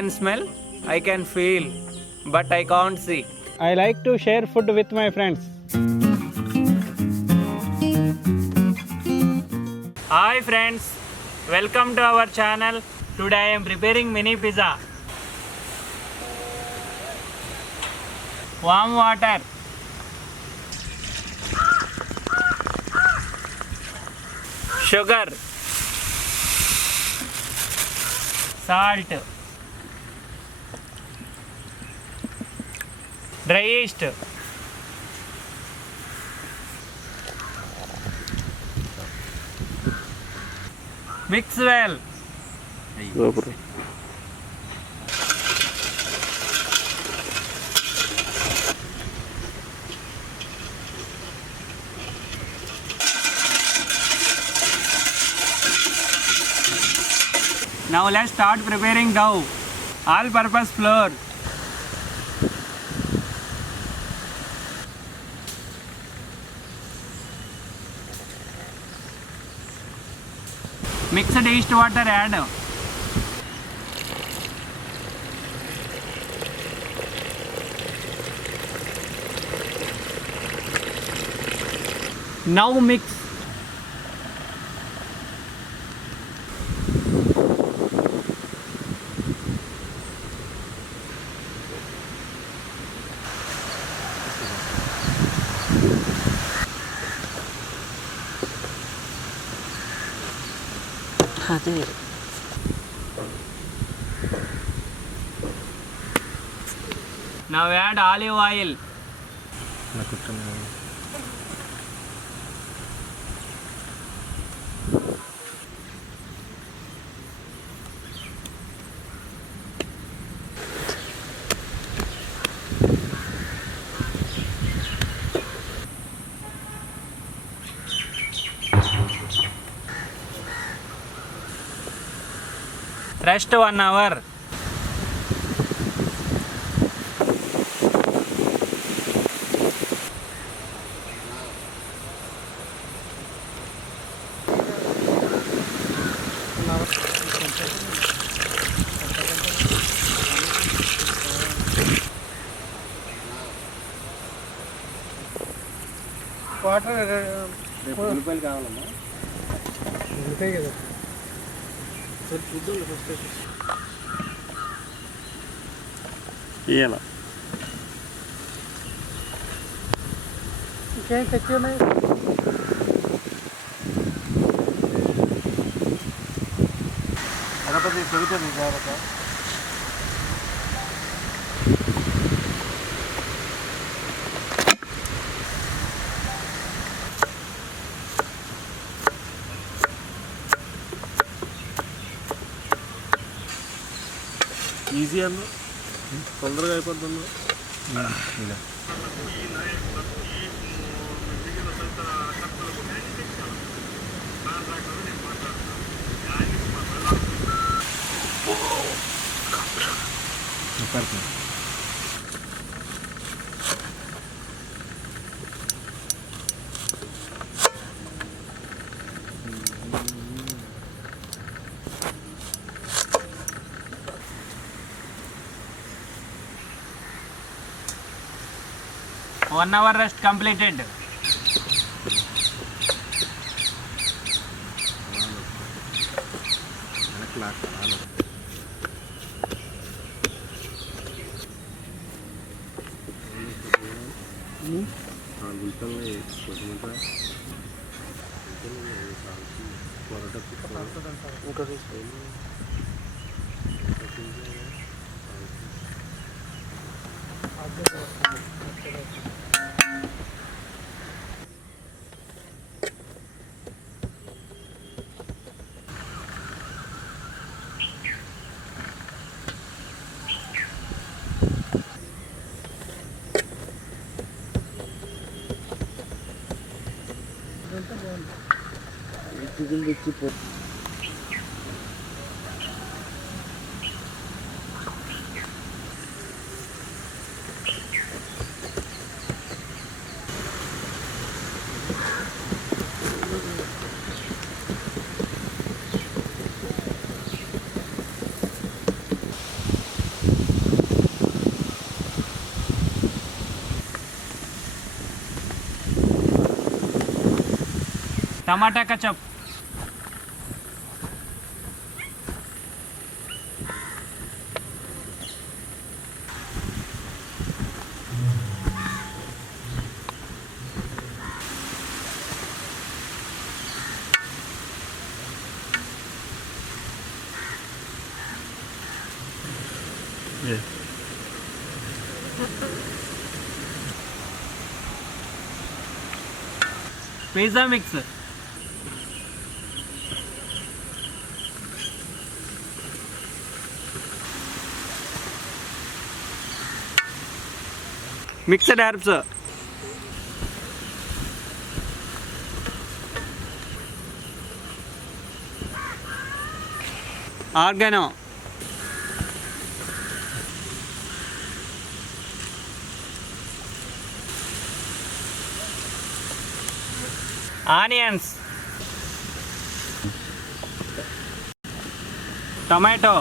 can smell, I can feel, but I can't see. I like to share food with my friends. Hi friends, welcome to our channel. Today I am preparing mini pizza. Warm water, sugar, salt, dry yeast, mix well. Now let's start preparing dough. All-purpose flour, mixed yeast water add. Now mix. Now add olive oil. Rest 1 hour. Water ఉల్లిపాయలు కావాలమ్మా. ఉంటాయి కదా. ఇయ్యాల ఇంకేం తెచ్చి ఉన్నాయి. గణపతి చెబుతుంది జాగ్రత్త. ఈజీ అన్న, తొందరగా అయిపోతుంది. One hour rest completed. Tomato ketchup, pizza mix, mixed herbs, oregano, onions, tomato,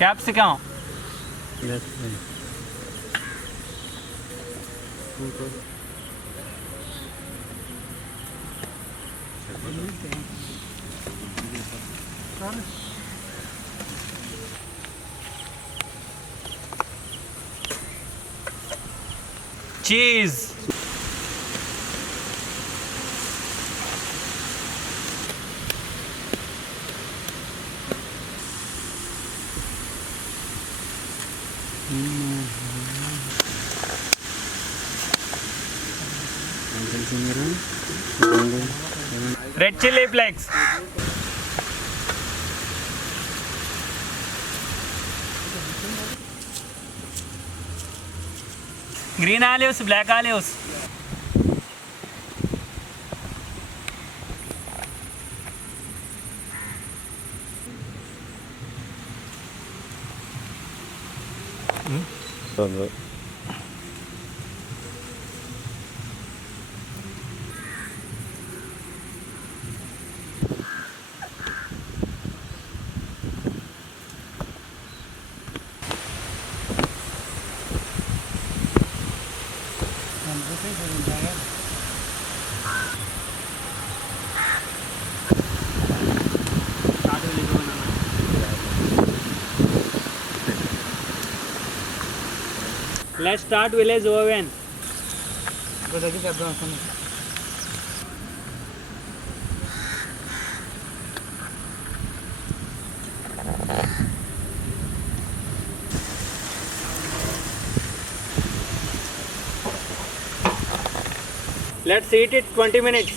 capsicum, cheese, red chilli flakes, green olives, black olives, Let's start village oven. Let's heat it 20 minutes.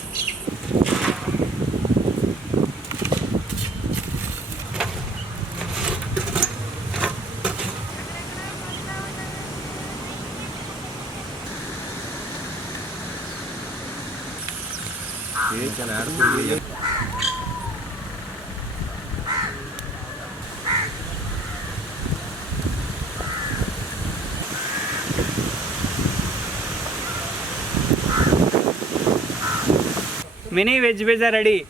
Mini veg are ready.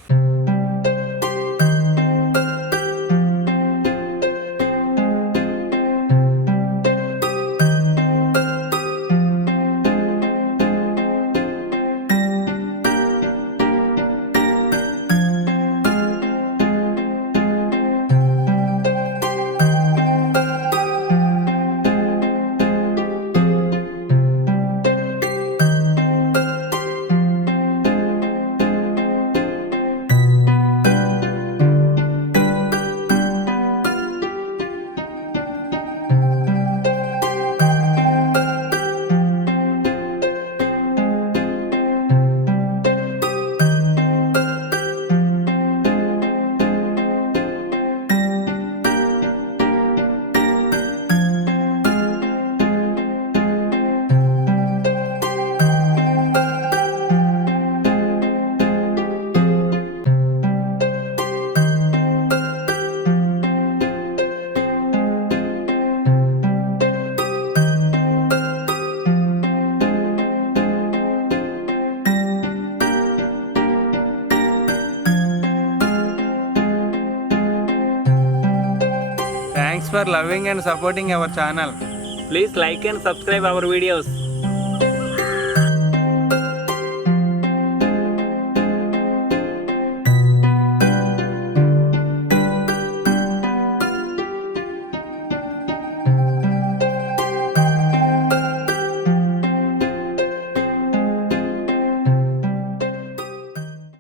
Thanks for loving and supporting our channel. Please like and subscribe our videos.